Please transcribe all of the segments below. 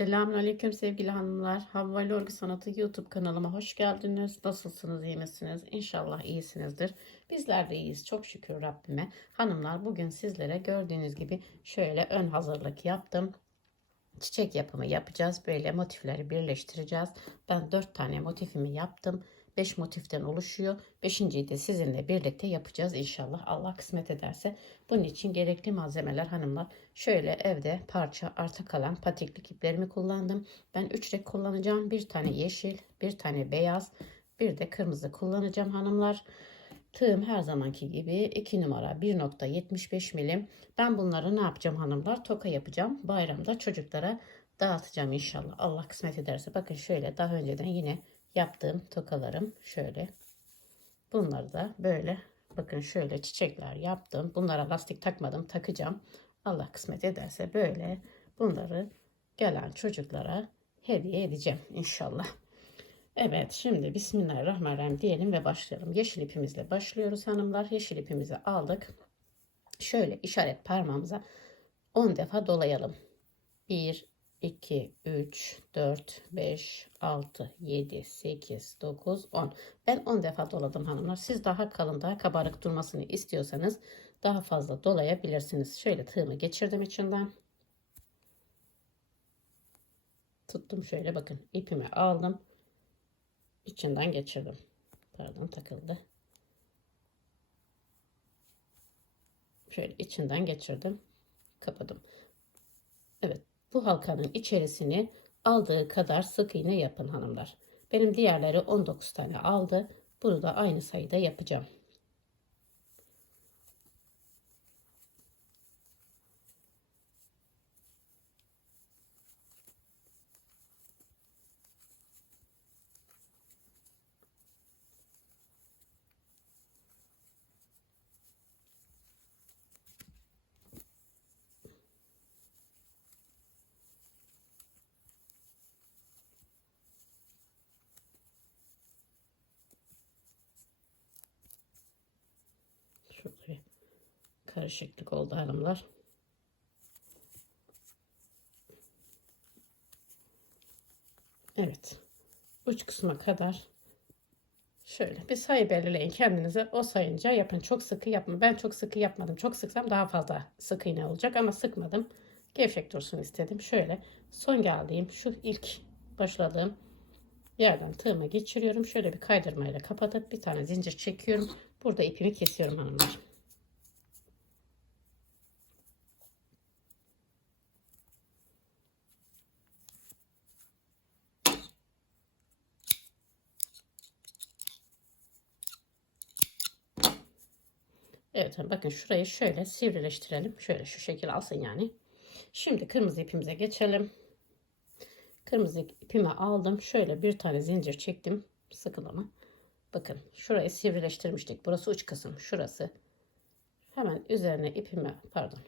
Selamünaleyküm sevgili hanımlar. Havva ile Örgü Sanatı YouTube kanalıma hoş geldiniz. Nasılsınız, iyi misiniz? İnşallah iyisinizdir. Bizler de iyiyiz. Çok şükür Rabbime. Hanımlar bugün sizlere gördüğünüz gibi şöyle ön hazırlık yaptım. Çiçek yapımı yapacağız. Böyle motifleri birleştireceğiz. Ben 4 tane motifimi yaptım. 5 motiften oluşuyor. 5.yi de sizinle birlikte yapacağız inşallah. Allah kısmet ederse. Bunun için gerekli malzemeler hanımlar. Şöyle evde parça arta kalan patiklik iplerimi kullandım. Ben 3 renk kullanacağım. Bir tane yeşil, bir tane beyaz, bir de kırmızı kullanacağım hanımlar. Tığım her zamanki gibi 2 numara 1.75 milim. Ben bunları ne yapacağım hanımlar? Toka yapacağım. Bayramda çocuklara dağıtacağım inşallah. Allah kısmet ederse. Bakın şöyle daha önceden yine yaptığım tokalarım şöyle. Bunları da böyle bakın şöyle çiçekler yaptım. Bunlara lastik takmadım takacağım. Allah kısmet ederse böyle bunları gelen çocuklara hediye edeceğim inşallah. Evet şimdi Bismillahirrahmanirrahim diyelim ve başlayalım. Yeşil ipimizle başlıyoruz hanımlar. Yeşil ipimizi aldık. Şöyle işaret parmağımıza 10 defa dolayalım. 1, 2, 3, 4, 5, 6, 7, 8, 9, 10. Ben 10 defa doladım hanımlar. Siz daha kalın, daha kabarık durmasını istiyorsanız daha fazla dolayabilirsiniz. Şöyle tığımı geçirdim içinden. Tuttum şöyle bakın ipimi aldım. İçinden geçirdim. Pardon takıldı. Şöyle içinden geçirdim. Kapadım. Evet bu halkanın içerisini aldığı kadar sık iğne yapın hanımlar. Benim diğerleri 19 tane aldı. Bunu da aynı sayıda yapacağım. Şurada bir karışıklık oldu hanımlar. Evet. Uç kısma kadar şöyle bir sayı belirleyin kendinize. O sayınca yapın. Çok sıkı yapma. Ben çok sıkı yapmadım. Çok sıksam daha fazla sık iğne olacak ama sıkmadım. Gevşek dursun istedim. Şöyle son geldiğim şu ilk başladığım yerden tığımı geçiriyorum. Şöyle bir kaydırmayla kapatıp bir tane zincir çekiyorum. Burada ipimi kesiyorum hanımlar. Evet bakın şurayı şöyle sivrileştirelim. Şöyle şu şekil alsın yani. Şimdi kırmızı ipimize geçelim. Kırmızı ipimi aldım. Şöyle bir tane zincir çektim. Sıkılama. Bakın şurayı sivrileştirmiştik. Burası uç kısım. Şurası. Hemen üzerine ipimi pardon.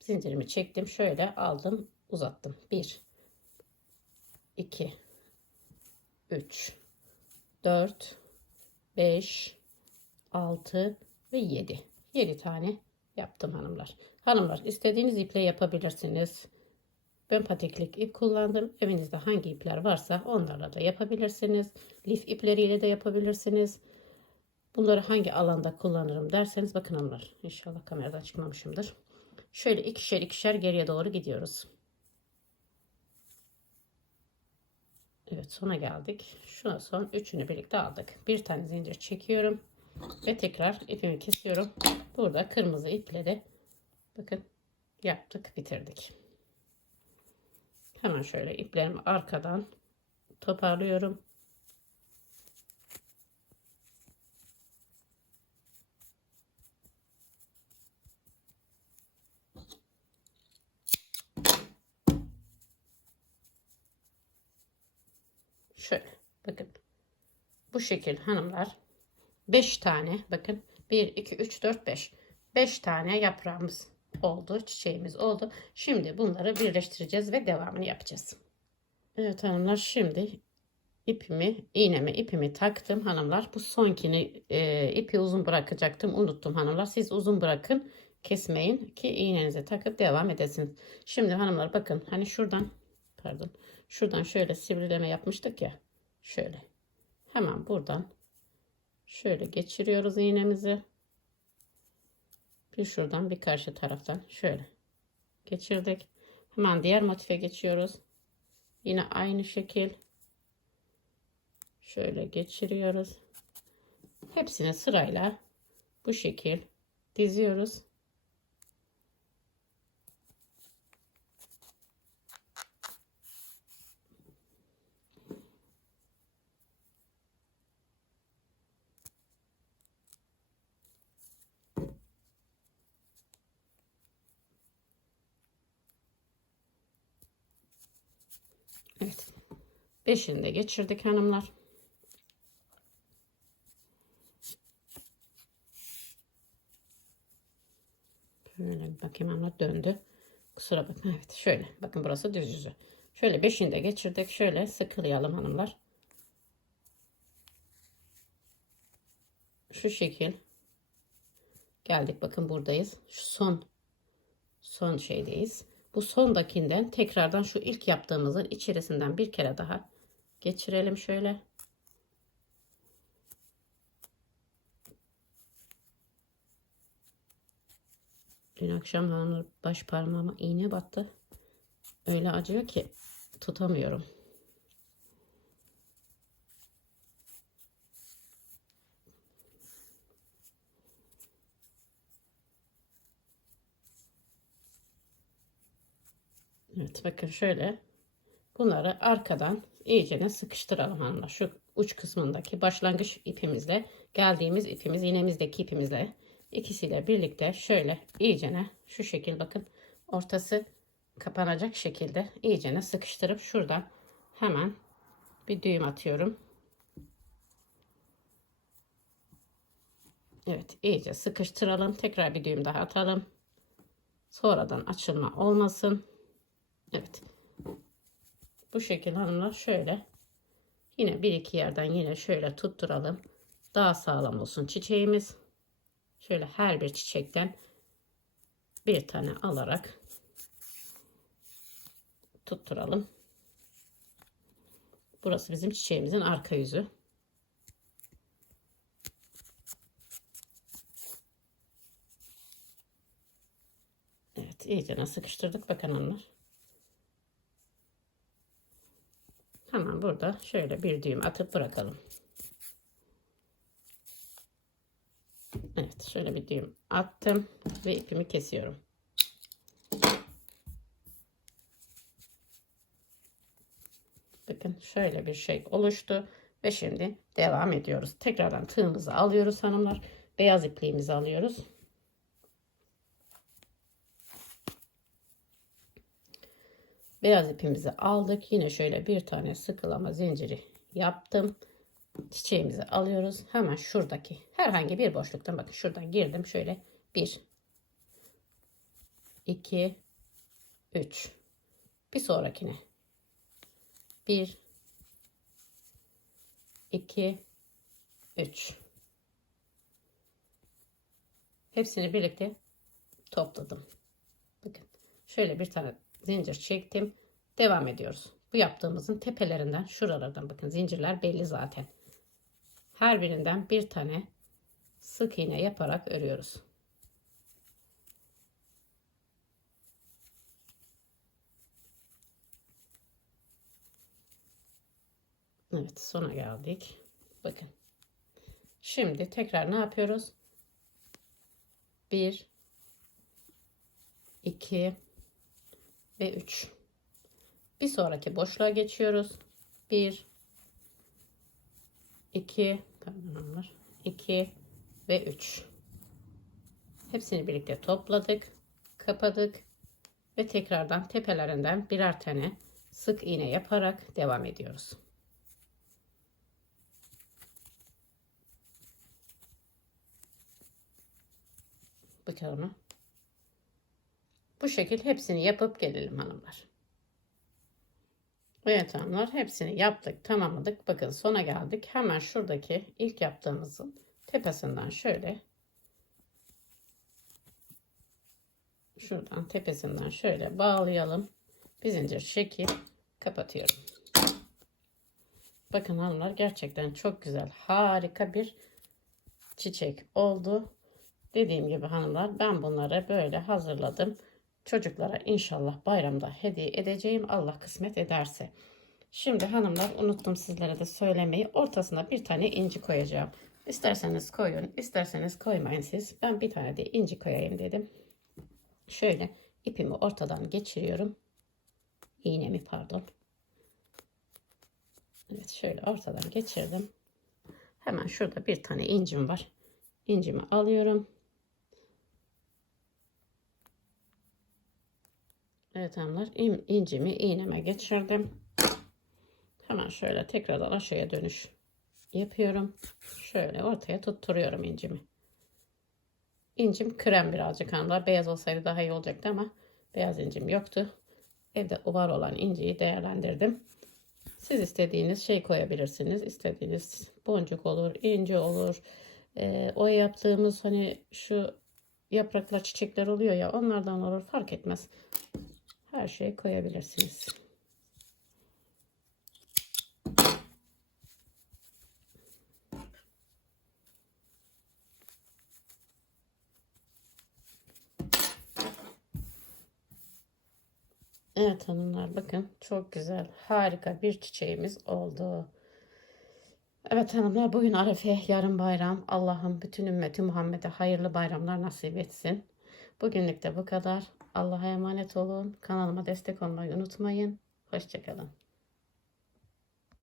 Zincirimi çektim. Şöyle aldım. Uzattım. 1 2 3 4 5 6 ve 7. 7 tane yaptım hanımlar. Hanımlar istediğiniz iple yapabilirsiniz. Ben patiklik ip kullandım. Evinizde hangi ipler varsa onlarla da yapabilirsiniz. Lif ipleriyle de yapabilirsiniz. Bunları hangi alanda kullanırım derseniz bakın hanımlar. İnşallah kameradan çıkmamışımdır. Şöyle ikişer ikişer geriye doğru gidiyoruz. Evet sona geldik. Şuna son üçünü birlikte aldık. Bir tane zincir çekiyorum. Ve tekrar ipimi kesiyorum. Burada kırmızı ipleri bakın yaptık bitirdik. Hemen şöyle iplerimi arkadan toparlıyorum. Şöyle bakın. Bu şekil hanımlar 5 tane bakın 1 2 3 4 5 5 tane yaprağımız oldu çiçeğimiz oldu. Şimdi bunları birleştireceğiz ve devamını yapacağız. Evet hanımlar şimdi ipimi iğneme ipimi taktım. Hanımlar bu sonkini e, ipi uzun bırakacaktım. Unuttum hanımlar. Siz uzun bırakın kesmeyin ki iğnenize takıp devam edesiniz. Şimdi hanımlar bakın hani şuradan pardon şuradan şöyle sivrileme yapmıştık ya şöyle. Hemen buradan şöyle geçiriyoruz iğnemizi bir şuradan bir karşı taraftan. Şöyle. Geçirdik. Hemen diğer motife geçiyoruz. Yine aynı şekil. Şöyle geçiriyoruz. Hepsini sırayla bu şekil diziyoruz Evet. Beşini de geçirdik hanımlar. Şöyle bir bakayım ama döndü. Kusura bakın. Evet şöyle. Bakın burası düz yüzü. Şöyle beşini de geçirdik. Şöyle sıkılayalım hanımlar. Şu şekil. Geldik bakın buradayız. Şu son son şeydeyiz. Bu sondakinden tekrardan şu ilk yaptığımızın içerisinden bir kere daha geçirelim şöyle. Dün akşam hanımlar baş parmağıma iğne battı. Öyle acıyor ki tutamıyorum. Evet bakın şöyle bunları arkadan iyicene sıkıştıralım hanımlar. Şu uç kısmındaki başlangıç ipimizle geldiğimiz ipimiz iğnemizdeki ipimizle ikisiyle birlikte şöyle iyicene şu şekil bakın ortası kapanacak şekilde iyicene sıkıştırıp şuradan hemen bir düğüm atıyorum. Evet iyice sıkıştıralım. Tekrar bir düğüm daha atalım. Sonradan açılma olmasın. Evet. Bu şekilde hanımlar şöyle. Yine bir iki yerden yine şöyle tutturalım. Daha sağlam olsun çiçeğimiz. Şöyle her bir çiçekten bir tane alarak tutturalım. Burası bizim çiçeğimizin arka yüzü. Evet iyice sıkıştırdık bakın hanımlar. Hemen burada şöyle bir düğüm atıp bırakalım. Evet şöyle bir düğüm attım ve ipimi kesiyorum. Bakın şöyle bir şey oluştu ve şimdi devam ediyoruz. Tekrardan tığımızı alıyoruz hanımlar. Beyaz ipliğimizi alıyoruz. Beyaz ipimizi aldık. Yine şöyle bir tane sıkılama zinciri yaptım. Çiçeğimizi alıyoruz. Hemen şuradaki herhangi bir boşluktan bakın şuradan girdim. Şöyle 1 2 3 bir sonrakine 1 2 3 hepsini birlikte topladım. Bakın şöyle bir tane zincir çektim. Devam ediyoruz. Bu yaptığımızın tepelerinden şuralardan bakın zincirler belli zaten. Her birinden bir tane sık iğne yaparak örüyoruz. Evet sona geldik. Bakın. Şimdi tekrar ne yapıyoruz? 1 2 ve 3. Bir sonraki boşluğa geçiyoruz. 1 2 pardon 2 ve 3. Hepsini birlikte topladık, kapadık ve tekrardan tepelerinden birer tane sık iğne yaparak devam ediyoruz. Bakalım. Şekil hepsini yapıp gelelim hanımlar. Evet hanımlar hepsini yaptık tamamladık. Bakın sona geldik. Hemen şuradaki ilk yaptığımızın tepesinden şöyle şuradan tepesinden şöyle bağlayalım. Bir zincir şekil kapatıyorum. Bakın hanımlar gerçekten çok güzel harika bir çiçek oldu. Dediğim gibi hanımlar ben bunları böyle hazırladım. Çocuklara inşallah bayramda hediye edeceğim Allah kısmet ederse. Şimdi hanımlar unuttum sizlere de söylemeyi. Ortasına bir tane inci koyacağım. İsterseniz koyun, isterseniz koymayın siz. Ben bir tane de inci koyayım dedim. Şöyle ipimi ortadan geçiriyorum. İğnemi pardon. Evet şöyle ortadan geçirdim. Hemen şurada bir tane incim var. İncimi alıyorum. Evet hanımlar in- incimi iğneme geçirdim. Hemen şöyle tekrardan aşağıya dönüş yapıyorum. Şöyle ortaya tutturuyorum incimi. İncim krem birazcık hanımlar. Beyaz olsaydı daha iyi olacaktı ama beyaz incim yoktu. Evde var olan inciyi değerlendirdim. Siz istediğiniz şey koyabilirsiniz. İstediğiniz boncuk olur, inci olur. Ee, o yaptığımız hani şu yapraklar çiçekler oluyor ya onlardan olur fark etmez. Her şeyi koyabilirsiniz. Evet hanımlar bakın çok güzel harika bir çiçeğimiz oldu. Evet hanımlar bugün Arefe yarın bayram. Allah'ım bütün ümmeti Muhammed'e hayırlı bayramlar nasip etsin. Bugünlük de bu kadar. Allah'a emanet olun. Kanalıma destek olmayı unutmayın. Hoşçakalın.